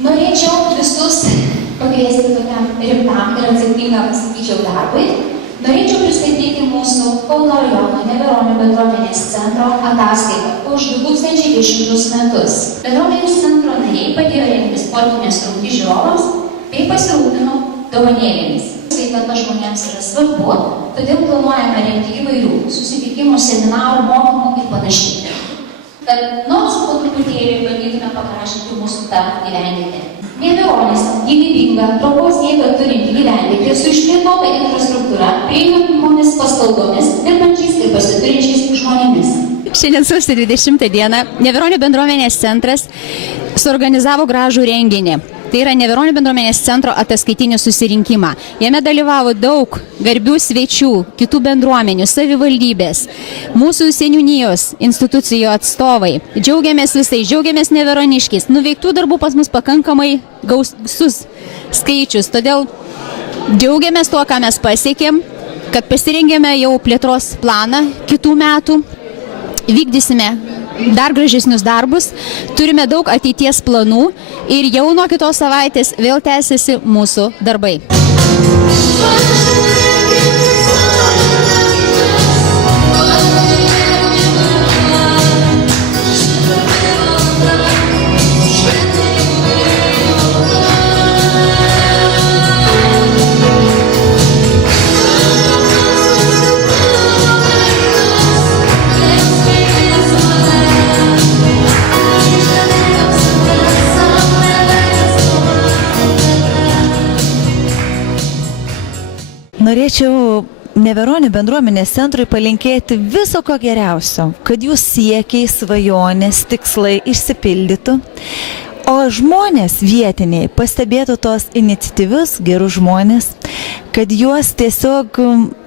Norėčiau visus pakviesti tokiam rimtam ir atsakingam, sakyčiau, darbui. Norėčiau pristatyti mūsų Kauno rajono Neveronių bendruomenės centro ataskaitą už 2010 metus. Bendruomenės centro nariai padėjo rengti sportinės rungtynes žiūrovams bei pasirūpino dovanėlėmis. Sveikata žmonėms yra svarbu, todėl planuojame rengti įvairių susitikimų, seminarų, mokymų ir panašiai. Kad nors po truputėlį bandytume pagražinti mūsų tą gyvenvietę. Neveronės gyvybinga, traukos jėgą turinti gyvenvietė su išplėtota infrastruktūra, prieinamomis paslaugomis, dirbančiais ir pasiturinčiais žmonėmis. Šiandien sausio 20 dieną Neveronių bendruomenės centras suorganizavo gražų renginį. Tai yra Neveronių bendruomenės centro ataskaitinį susirinkimą. Jame dalyvavo daug garbių svečių, kitų bendruomenių, savivaldybės, mūsų seniūnijos institucijų atstovai. Džiaugiamės visais, džiaugiamės neveroniškiais. Nuveiktų darbų pas mus pakankamai gausus skaičius. Todėl džiaugiamės tuo, ką mes pasiekėm, kad pasirengėme jau plėtros planą kitų metų. Vykdysime dar gražesnius darbus, turime daug ateities planų ir jau nuo kitos savaitės vėl tęsiasi mūsų darbai. Norėčiau Neveronių bendruomenės centrui palinkėti viso ko geriausio, kad jų siekiai, svajonės, tikslai išsipildytų, o žmonės vietiniai pastebėtų tos iniciatyvius, gerus žmonės, kad juos tiesiog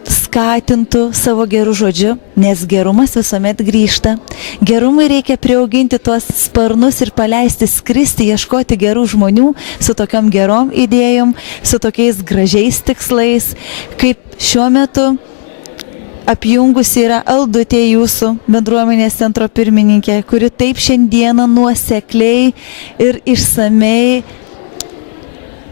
skatintų savo gerų žodžiu, nes gerumas visuomet grįžta. Gerumui reikia priauginti tuos sparnus ir paleisti skristi, ieškoti gerų žmonių su tokiom gerom idėjom, su tokiais gražiais tikslais, kaip šiuo metu apjungusi yra Aldutė, jūsų bendruomenės centro pirmininkė, kuri taip šiandieną nuosekliai ir išsamei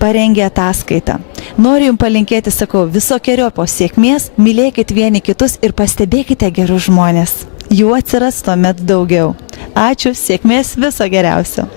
parengė ataskaitą. Noriu jums palinkėti, sakau, visokiojopos sėkmės, mylėkit vieni kitus ir pastebėkite gerus žmonės. Jų atsiras tuomet daugiau. Ačiū, sėkmės, viso geriausio.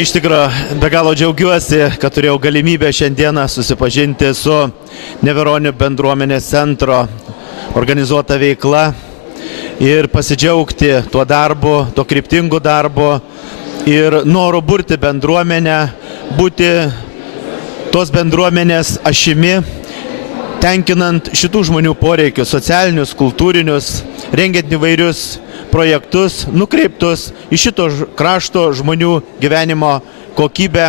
Iš tikrųjų, be galo džiaugiuosi, kad turėjau galimybę šiandieną susipažinti su Neveronių bendruomenės centro organizuota veikla ir pasidžiaugti tuo darbu, tuo kryptingu darbu ir noru burti bendruomenę, būti tos bendruomenės ašimi, tenkinant šitų žmonių poreikius, socialinius, kultūrinius, rengiant įvairius projektus nukreiptus į šito krašto žmonių gyvenimo kokybę,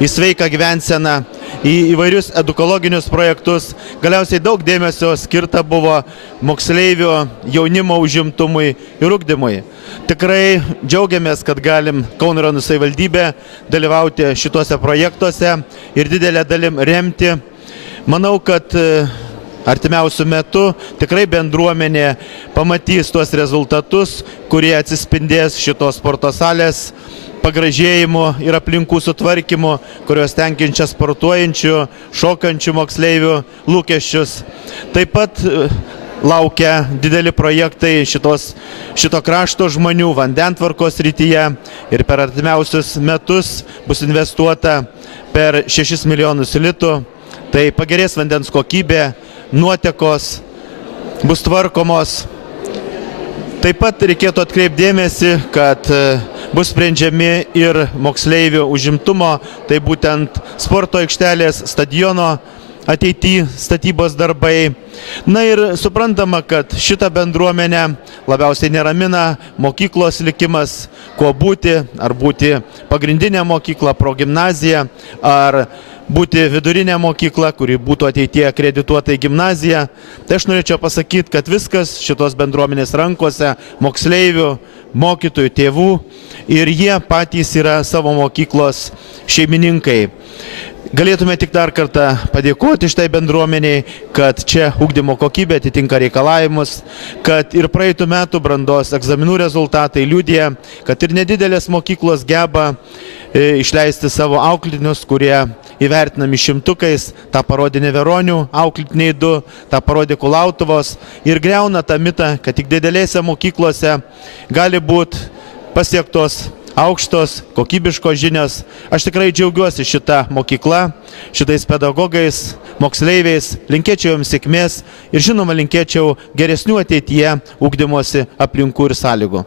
į sveiką gyvenseną, į įvairius edukologinius projektus. Galiausiai daug dėmesio skirta buvo moksleivių jaunimo užimtumui ir ugdymui. Tikrai džiaugiamės, kad galim Kauno rajono savivaldybė dalyvauti šituose projektuose ir didelę dalim remti. Manau, kad artimiausių metų tikrai bendruomenė pamatys tuos rezultatus, kurie atsispindės šitos sporto salės pagražėjimu ir aplinkų sutvarkymu, kurios tenkinčia sportuojančių, šokančių moksleivių lūkesčius. Taip pat laukia dideli projektai šito krašto žmonių vandentvarkos srityje ir per artimiausius metus bus investuota per 6 milijonus litų. Tai pagerės vandens kokybė, nuotekos bus tvarkomos. Taip pat reikėtų atkreipti dėmesį, kad bus sprendžiami ir moksleivių užimtumo, tai būtent sporto aikštelės, stadiono ateityje statybos darbai. Na ir suprantama, kad šitą bendruomenę labiausiai neramina mokyklos likimas, kuo būti, ar būti pagrindinė mokykla, progimnazija, ar būti vidurinė mokykla, kuri būtų ateityje akredituota į gimnaziją. Tai aš norėčiau pasakyti, kad viskas šitos bendruomenės rankose, moksleivių, mokytojų, tėvų, ir jie patys yra savo mokyklos šeimininkai. Galėtume tik dar kartą padėkoti šitai bendruomeniai, kad čia ugdymo kokybė atitinka reikalavimus, kad ir praeitų metų brandos egzaminų rezultatai liudija, kad ir nedidelės mokyklos geba išleisti savo auklėtinius, kurie įvertinami šimtukais, tą parodė Neveronių auklėtiniai 2, tą parodė Kulautuvos, ir greuna tą mitą, kad tik didelėse mokyklose gali būti pasiektos aukštos, kokybiškos žinios. Aš tikrai džiaugiuosi šitą mokyklą, šitais pedagogais, moksleiviais, linkėčiau jums sėkmės ir žinoma linkėčiau geresnių ateityje ugdymosi aplinkų ir sąlygų.